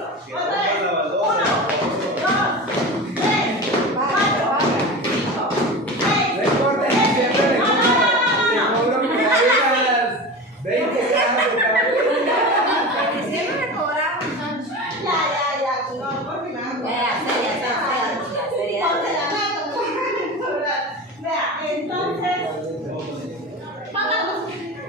Listo. Otra vez. 1, 2, 3, 4, 5, 6. No importa, siempre le cobro mis $20 de cabello. Siempre me cobramos. Ya. No, porque me van a cobrar. Seria. Porque la mato, me van a cobrar. Vea, entonces. Ponga la música.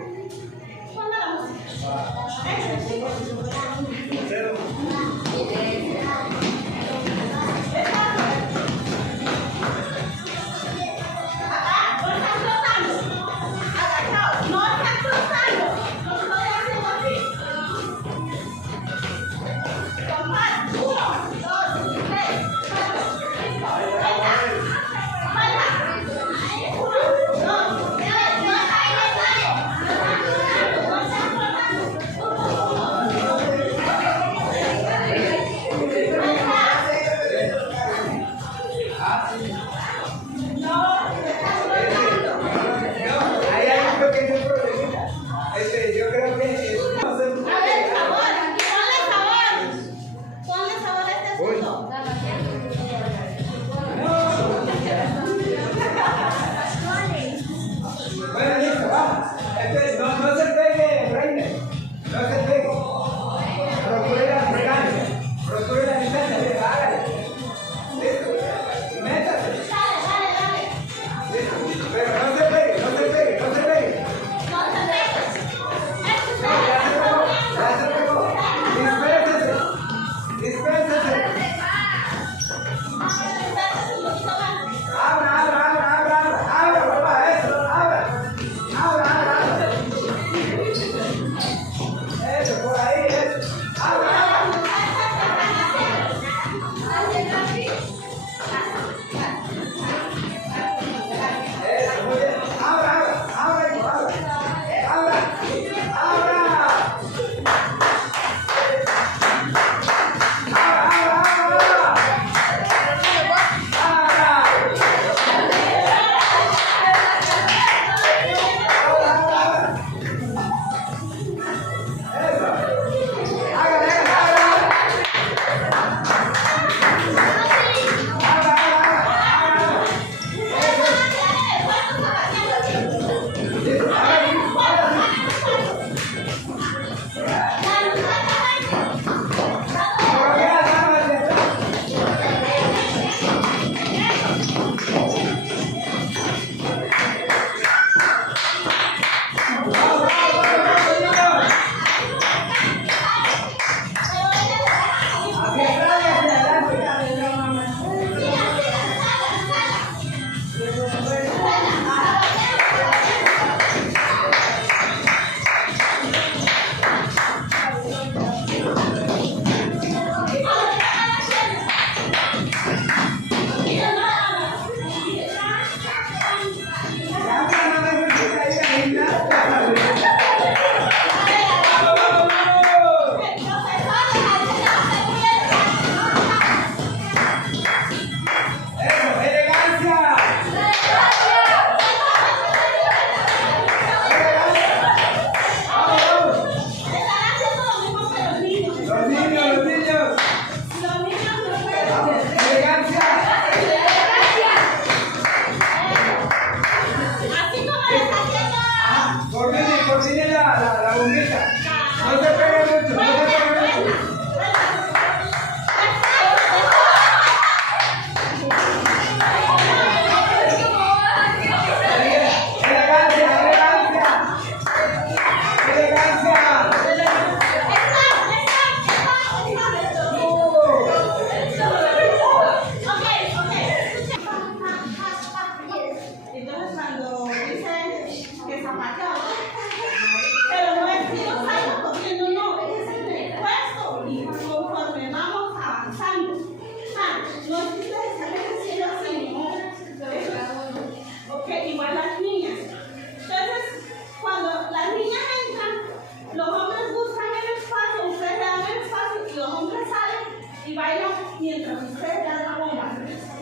mientras ustedes dan la bomba. Estas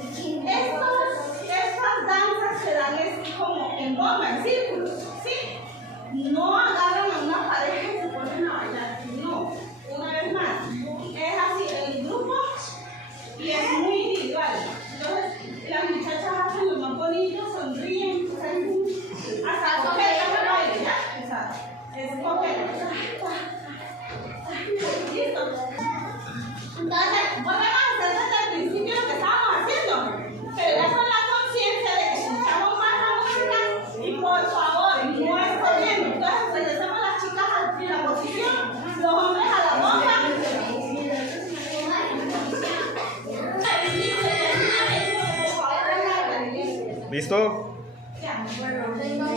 danzas se dan como en bomba, en círculos, ¿sí? No agarran a una pareja y se ponen a bailar, no. Una vez más, es así. ¿Listo? Ya. Entonces, hacemos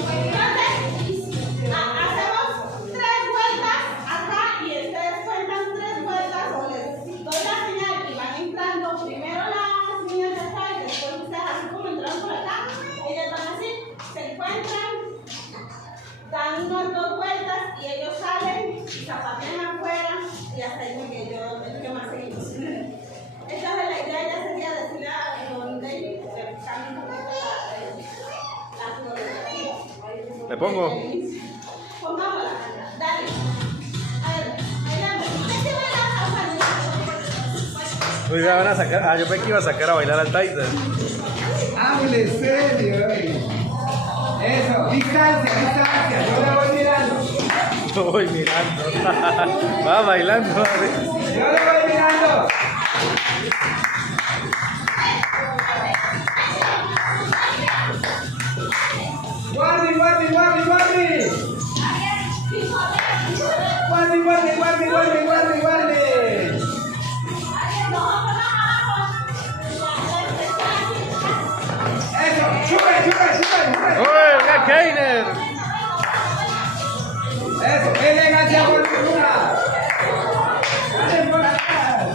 3 vueltas acá y ustedes cuentan 3 vueltas o les doy la señal y van entrando primero las niñas de acá y después ustedes así como entraron por acá, ellas van así, se encuentran, dan unas 2 vueltas y ellos salen y zapatean afuera y hasta ahí que yo más seguimos. Esa es la idea, ya sería decirle a Don David que cambie un poquito la coreografía. ¿Me pongo? Pongámosla, dale. A ver, bailando. ¿Usted sí baila salsa? Pues ya van a sacar. Ah, yo pensé que iba a sacar a bailar al Tyson. Hable serio. Eso, distancia, distancia. Yo la voy mirando. Lo voy mirando. Va bailando. Yo la voy mirando. Guardi, guardi, guardi, guardi. Guardi, guardi, guardi, guardi, guardi, guardi. Eso, sube, sube, sube, sube. ¡Uy, Keiner! Eso, elegancia por figura. Dale por atrás.